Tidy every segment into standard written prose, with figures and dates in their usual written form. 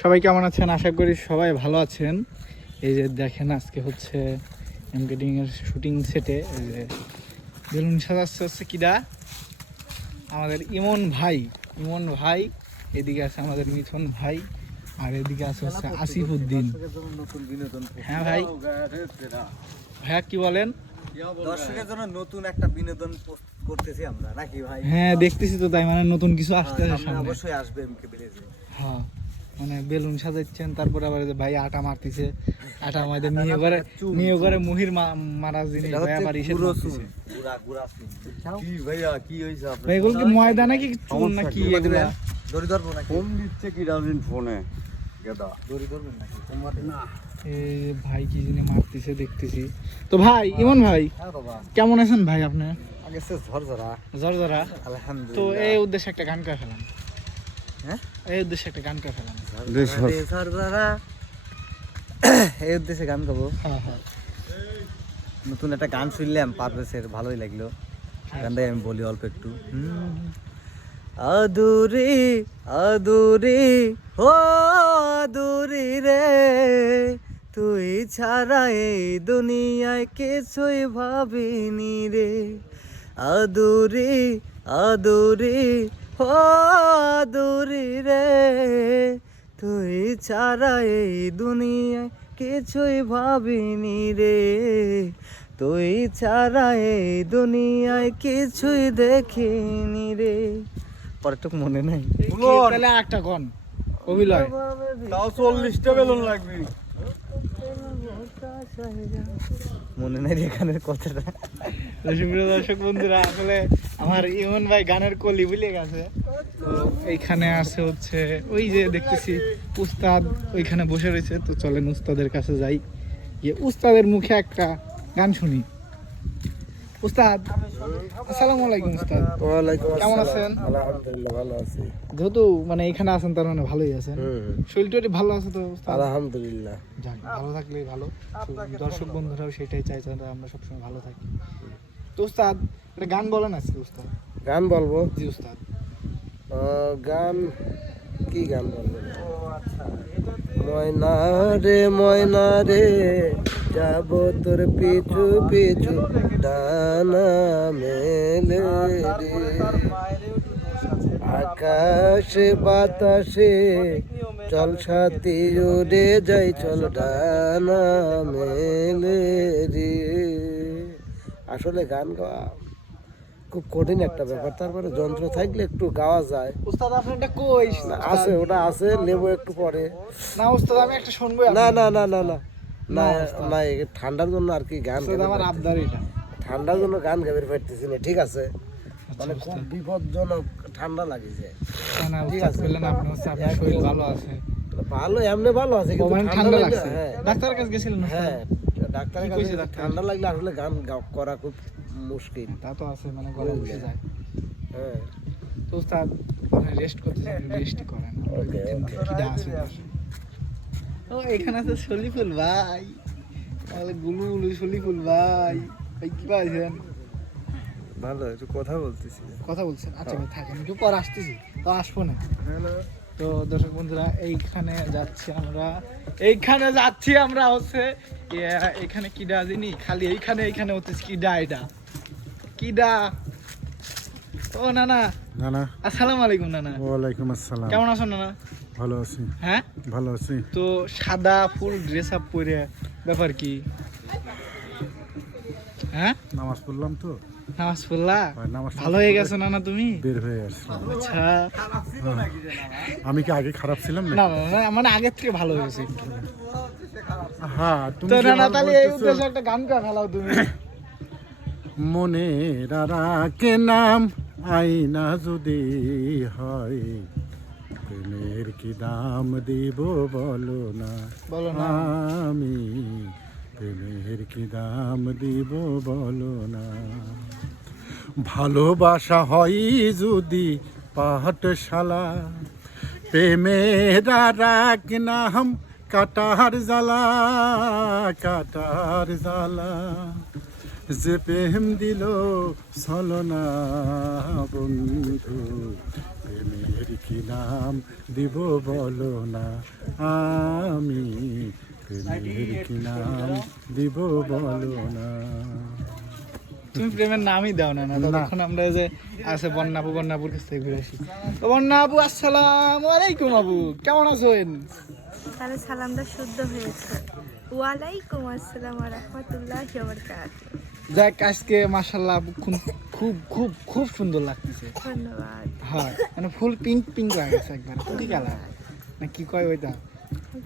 সবাই কেমন আছেন? আশা করি সবাই ভালো আছেন। এই যে দেখেন আজকে হচ্ছে এমকেডিং এর শুটিং সেটে বেলুন সাজাচ্ছে হচ্ছে কিডা আমাদের ইমন ভাই, এদিকে আছে আমাদের মিথুন ভাই, আর এদিকে আছে হচ্ছে আসিফ উদ্দিন। হ্যাঁ ভাই, ভাইয়া কি বলেন? দর্শকের জন্য নতুন একটা বিনোদন করতেছি আমরা নাকি ভাই? হ্যাঁ দেখতেছি তো, তাই মানে নতুন কিছু আসতেছে সামনে। অবশ্যই আসবে এমকে ভিলেজে। হ্যাঁ মানে বেলুন সাজাচ্ছেন, তারপরে আবার ভাই আটা মারতেছে, আটা আমাদের নিয়ে করে মুহির মারা জিনিস ভাই আবার ইসে মারতেছে। কি ভাইয়া কি হইছে আপনার? ভাই এগুলো কি ময়দা নাকি চুন নাকি এগুলা? দড়ি ধরবো নাকি? ফোন দিচ্ছে কি রাউন্ড ফোনে গেদা দড়ি ধরবেন নাকি? না এই ভাই কি জিনিস মারতেছে দেখতেছি তো। ভাই ইমন ভাই হ্যাঁ বাবা, কেমন আছেন ভাই? আপনি আগে সে ঝরঝরা জরজরা। তো আলহামদুলিল্লাহ। এই উদ্দেশ্যে একটা গান করে ফেলাম। হ্যাঁ, এই উদ্দেশ্যে একটা গান করে ফেলাম। ঝরঝরা এই উদ্দেশ্যে গান গাবো। হ্যাঁ হ্যাঁ নতুন একটা গান শুনলাম পারভেজের, ভালোই লাগলো গানটাই। আমি বলি অল্প একটু। আদুরি আদুরি ও আদুরি রে, তুই ছাড়া এই দুনিয়ায় কিছুই ভাবিনি রে। আদুরি আদুরি ও আদুরি রে, তুই ছাড়া এই দুনিয়ায় কিছুই ভাবিনি রে। তুই ছাড়া এই দুনিয়ায় কিছুই দেখিনি রে। পরেরটুকু মনে নাই। তাহলে একটা গান অভিলয়। তাও 40টা বেলুন লাগবে। মনে নাই রে গানের কথাটা। সুপ্রিয় দর্শক বন্ধুরা, আসলে আমার ইমন ভাই গানের কলি ভুলে গেছে। তো এইখানে আছে হচ্ছে ওই যে দেখতেছি উস্তাদ ওইখানে বসে রয়েছে। তো চলেন উস্তাদের কাছে যাই, গিয়ে উস্তাদের মুখে একটা গান শুনি। উস্তাদ আসসালামু আলাইকুম। উস্তাদ ওয়ালাইকুম আসসালাম। কেমন আছেন? আলহামদুলিল্লাহ ভালো আছি। যেহেতু মানে এখানে আছেন তার মানে ভালোই আছেন। শরীরটা ভালো আছে তো উস্তাদ? আলহামদুলিল্লাহ। যাক, ভালো থাকলেই ভালো। তো দর্শক বন্ধুরাও সেটাই চাইছে, আমরা সবসময় ভালো থাকি। তো উস্তাদ একটা গান বলেন আজকে। উস্তাদ গান বলবো? জি উস্তাদ। গান কি গান বলবো? ময়না রে যাব তোর পিছু পিছু ডানা মেলে রে, আকাশে বাতাসে চল সাথী উড়ে যাই চল ডানা মেলে রে। আসলে গান গাওয়া খুব কঠিন একটা ব্যাপার, তারপরে যন্ত্র থাকলে একটু গাওয়া যায়। উস্তাদ আপনি একটা কই? না আছে, ওটা আছে, নেবো একটু পরে। না উস্তাদ আমি একটা শুনবো। না না না না না না না, ঠান্ডার জন্য আর কি গান উস্তাদ আমার আবদার এটা। ঠান্ডার জন্য গান গাবে পারতেছি না, ঠিক আছে? মানে খুব বিপজ্জনক, ঠান্ডা লাগিছে। না উস্তাদ বললেন আপনি হচ্ছে আপনার শরীর ভালো আছে। ভালো এমনি ভালো আছে, কিন্তু মানে ঠান্ডা লাগছে। লাগছে। হ্যাঁ ডাক্তারের কাছে গেছিলেন? হ্যাঁ, ডাক্তারের কি কাছে কইছে ডাক্তার? ঠান্ডা লাগলে আসলে গান করা খুব মুশকিল। তা তো আছে, মানে গলা বসে যায়। হ্যাঁ তো উস্তাদ আপনি রেস্ট করতেছেন, রেস্টই করেন। ওই দেখেন কিডা আছে। ও এখানে আছে সলিফুল ভাই, তাহলে গুলু সলিফুল ভাই। ভাই কি পাইছেন? ভালো, একটু কথা বলতেছি। কথা বলছেন? আচ্ছা ভাই থাকেন, একটু পর আসতেছি। তো আসবো না। তো দর্শক বন্ধুরা এইখানে যাচ্ছি আমরা হচ্ছে এখানে কিডা যিনি খালি এইখানে হচ্ছে কিডা, এটা কিডা। ও নানা। নানা আসসালামু আলাইকুম নানা। ওয়ালাইকুম আসসালাম। কেমন আছো নানা? ভালো আছি, হ্যাঁ ভালো আছি। তো সাদা ফুল ড্রেস আপ পরে ব্যাপার কি? হ্যাঁ নামাজ পড়লাম তো, নামাজ পড়লা? নামাজ ভালো হয়ে গেছো নানা তুমি? বের হয়ে আসলাম। আচ্ছা। আমি কি আগে খারাপ ছিলাম না? না না মানে আগের থেকে ভালো হয়েছে একটু। হ্যাঁ, তুমি তো যে নানা ভালো তাহলে এই বলতেছো। উদ্দেশ্যে একটা গান করে ফেলাও তুমি। মনে রাখে নাম আইনা যদি হয়, প্রেমের কি দাম দিব বলো না। বলো না। আমি প্রেমের কি দাম দিব বলো না। ভালোবাসা হয় যদি পাঠশালা, প্রেমের রাখ নাম কাটার জ্বালা, যে প্রেম দিল ছলনা বন্ধু, প্রেমের প্রেমের কি নাম দিব বলো না, আমি প্রেমের কি নাম দিব বলো না। তুমি প্রেমের নামই দাও না না তখন আমরা যে আছে বন্যাপুর কাছ থেকে ঘুরে আসি। তো বন্যাপু আসসালামু আলাইকুম আপু, কেমন আছেন? তাহলে সালামটা শুদ্ধ হয়েছে। ওয়ালাইকুম আসসালাম ওয়া রাহমাতুল্লাহি ওয়া বারাকাতুহু। যাক আজকে মাশাআল্লাহ আপু খুব খুব খুব সুন্দর লাগতেছে। ধন্যবাদ। হ্যাঁ মানে ফুল পিঙ্ক পিঙ্ক লাগছে একবার। কি কালার না কি কয় ওইটা,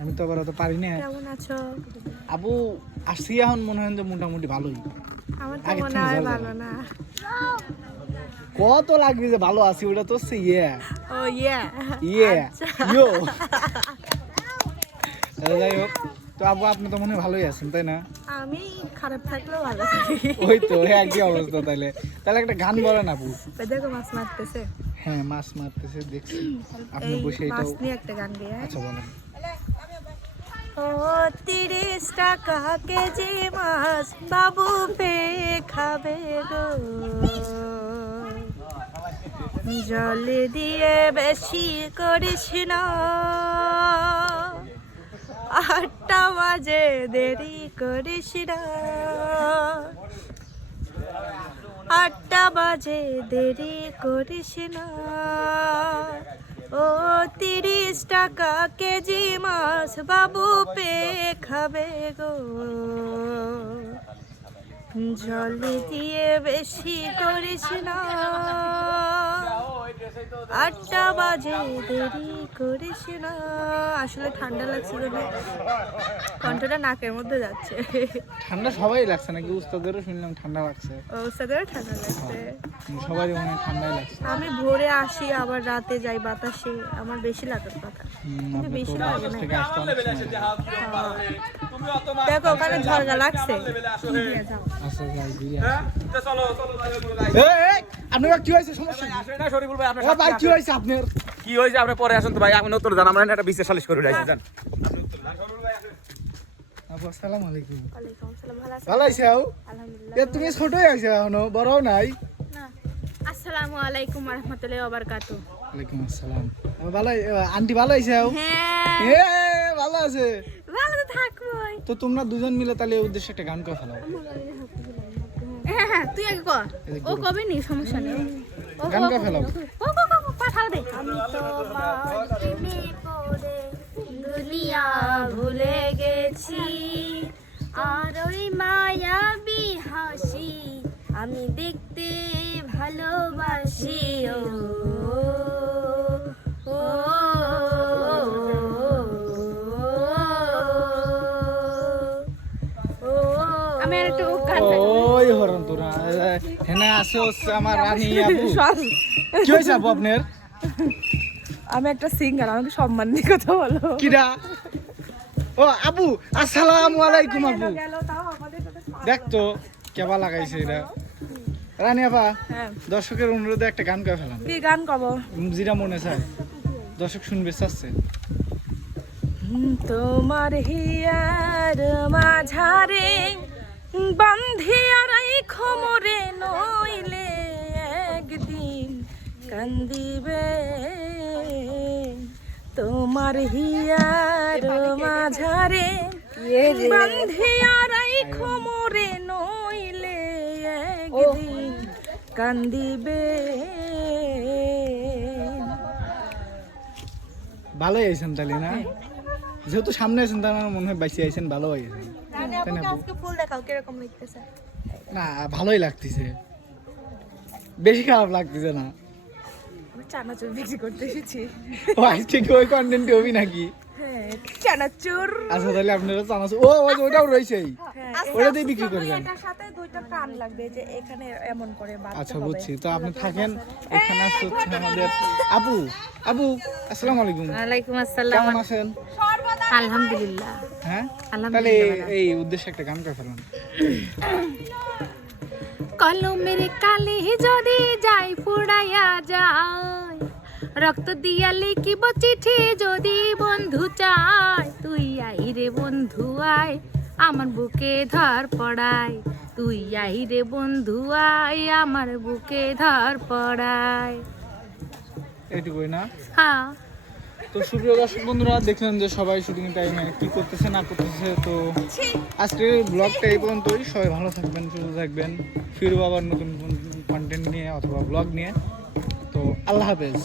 আমি তো আবার অত পারি না। কেমন আছো? আপু আসছি এখন মনে হয় যে মোটামুটি ভালোই। আমার তো আগের মনে থেকে হয় জলদি। ভালো না। কত লাগবে যে ভালো আছি, ওটা তো হচ্ছে ইয়ে ও ইয়া ইয়ে ইয়ো। যাই হোক, তো আপু আপনি তো মনে হয় ভালোই আছেন তাই না? আমি খারাপ থাকলেও ভালো থাকি। ওই তো একই অবস্থা। তাহলে তাহলে একটা গান বলেন আপু। দেখো মাছ মারতেছে। হ্যাঁ মাছ মারতেছে দেখছি, আপনি এই বসে মাছ এটাও। নিয়ে একটা গান গেয়ে। আচ্ছা বলেন। ও 30 টাকা কেজি মাছ বাবু পে খাবে গো, জল দিয়ে বেশি করিস না, 8টা বাজে দেরি করিস না, 8টা বাজে দেরি করিস না। ও 30 টাকা কেজি মাছ বাবু পে খাবে গো, জল দিয়ে বেশি করিস না, 8টা বাজে দেরি করিস না। আসলে ঠান্ডা লাগছে তো, কণ্ঠটা নাকের মধ্যে যাচ্ছে। ঠান্ডা সবাই লাগছে নাকি? উস্তাদেরও শুনলাম ঠান্ডা লাগছে। ওস্তাদেরও ঠান্ডা লাগছে। সবারই মনে হয় ঠান্ডাই লাগছে। আমি ভোরে আসি আবার রাতে যাই বাতাসে, আমার বেশি লাগার কথা। কিন্তু আপনি বেশি তো লাগে বাতাস না। থেকে আসতে অনেক সময় লাগে। দেখো ওখানে ঝরগা লাগছে। আচ্ছা যাই ঘুরে আসি। এই, আপনার কি হয়েছে? সমস্যা কি? ও ভাই কি হয়েছে আপনার? কি হয়েছে আপনি পরে আসুন তো ভাই, আপনি উত্তর জান, আমরা একটা বিশেষ সালিশ করে রাখছি জান। আপু আসসালামু আলাইকুম। ওয়ালাইকুম আসসালাম, ভালো আছেন? ভালো আছো? আলহামদুলিল্লাহ। এ তুমি ছোটই আছো এখনো, বড়ও নাই। না। আসসালামু আলাইকুম ওয়া রাহমাতুল্লাহি ওয়া বারাকাতুহু। ওয়ালাইকুম আসসালাম। ভালো আন্টি ভালো আছো? হ্যাঁ, এ ভালো আছে। ভালো তো থাকবোই। তো তোমরা দুজন মিলে তাহলে এই উদ্দেশ্যে একটা গান করে ফেলাও। হ্যাঁ হ্যাঁ, তুই আগে কর। ও কবে নি, সমস্যা নেই। ও গান করে ফেলাও। পাঠাও দে। আমি তো প্রেমে পড়ে দুনিয়া ভুলে গেছি, আর ওই মায়াবী হাসি আমি দেখতে ভালোবাসি। ও ও আমি আর একটু গান ওই হরন তোরা হেনা আছে হচ্ছে আমার রানী আপু। কি হয়েছে আপু আপনার? আমি একটা সিঙ্গার, আমাকে সম্মান দিয়ে কথা বলো। কিরা? ও আপু আসসালামু আলাইকুম আপু। দেখ তো কেবা লাগাইছে এরা। রানী আপা, হ্যাঁ, দর্শকের অনুরোধে একটা গান করে ফেলাম, কি গান কব? যেটা মনে চায় দর্শক শুনবে চাচ্ছে। তোমার হিয়ার মাঝারে বান্ধিয়া রাইখো মোরে, নইলে একদিন কান্দিবে। তোমার হিয়ার মাঝারে বান্ধিয়া রাইখো মোরে, নইলে একদিন কান্দিবে। ভালোই আইছেন তাহলে না? যেহেতু সামনে আছেন তার মানে মনে হয় বাইসে আইছেন, ভালো হয়ে গেছেন। তাই না আপু? আজকে ফুল দেখাও কিরকম লাগতেছে। না ভালোই লাগতেছে, বেশি খারাপ লাগতেছে না। আমি চানাচুর বিক্রি করতে এসেছি। ও আজকে কি ওই কন্টেন্টে হবি নাকি? হ্যাঁ, চানাচুর। আচ্ছা তাহলে আপনারা চানাচুর, ও ওইটাও রয়েছেই, ওটা দিয়ে বিক্রি করবেন। এটার সাথে দুইটা কান লাগবে, যে এখানে এমন করে বাঁধতে আচ্ছা হবে। বুঝছি। তো আপনি থাকেন এখানে, আসছে হচ্ছে আমাদের আপু। আপু আসসালামু আলাইকুম, ওয়ালাইকুম আসসালাম। কেমন আছেন? আলহামদুলিল্লাহ। হ্যাঁ তাহলে আলহামদুলিল্লাহ। এই উদ্দেশ্যে একটা গান করে ফেলাম। কলমের কালি যদি যাই ফুড়াইয়া যায়, রক্ত দিয়া লিখিব চিঠি যদি বন্ধু চায়। তুই আই রে বন্ধু আয়, আমার বুকে ধর পড়ায়। তুই আই রে বন্ধু আয়, আমার বুকে ধর পড়ায়। এইটুকুই না? হ্যাঁ। তো সুপ্রিয় দর্শক বন্ধুরা, দেখলেন যে সবাই শুটিং টাইমে কি করতেছে না করতেছে। তো আজকের ব্লগটা এই পর্যন্তই। সবাই ভালো থাকবেন, সুস্থ থাকবেন। ফিরবো আবার নতুন কন্টেন্ট নিয়ে অথবা ব্লগ নিয়ে। তো আল্লাহ হাফেজ।